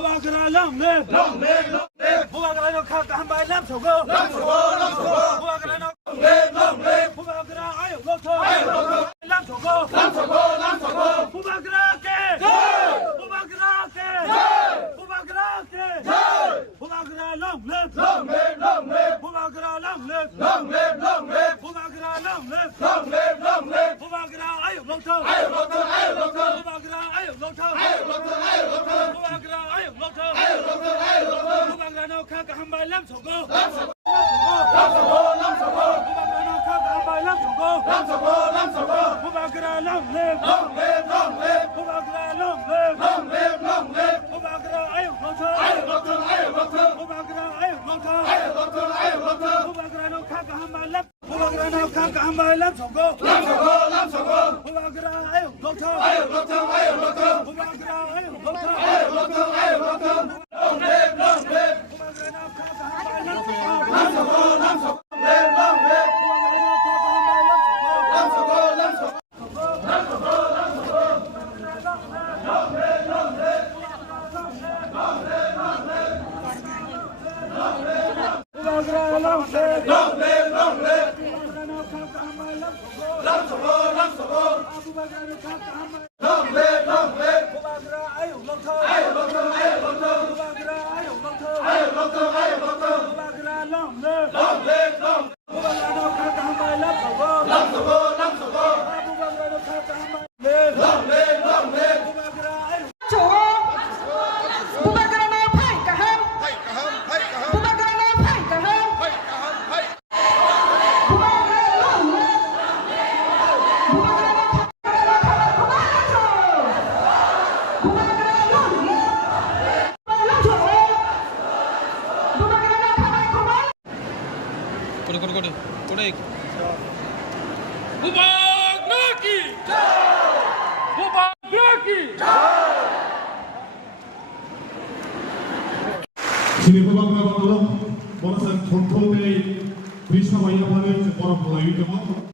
Bubagara long live. Bubagara no khak ham bai lam sogo. Bubagara no Bubagara ayo loto. Lam sogo. Bubagara ke. Bubagara ke. Bubagara ke. Bubagara long live. Bubagara long live. Bubagara long live. Bubagara ayo loto. Bubagara ayo loto. Bubagara ayo loto. Bubagara no khak ham bai lam sogo. Bubagara no khak ham bai lam sogo. Bubagara long live. Bubagara long live. Bubagara ayo loto. Bubagara ayo loto. Bubagara no khak ham bai lam. Bubagara no khak ham bai lam sogo. Bubagara ayo loto. Bubagara ayo loto. Sini Bubagara Bandung, Borasan Tonton dari Krishna Wayapane, orang Melayu teman.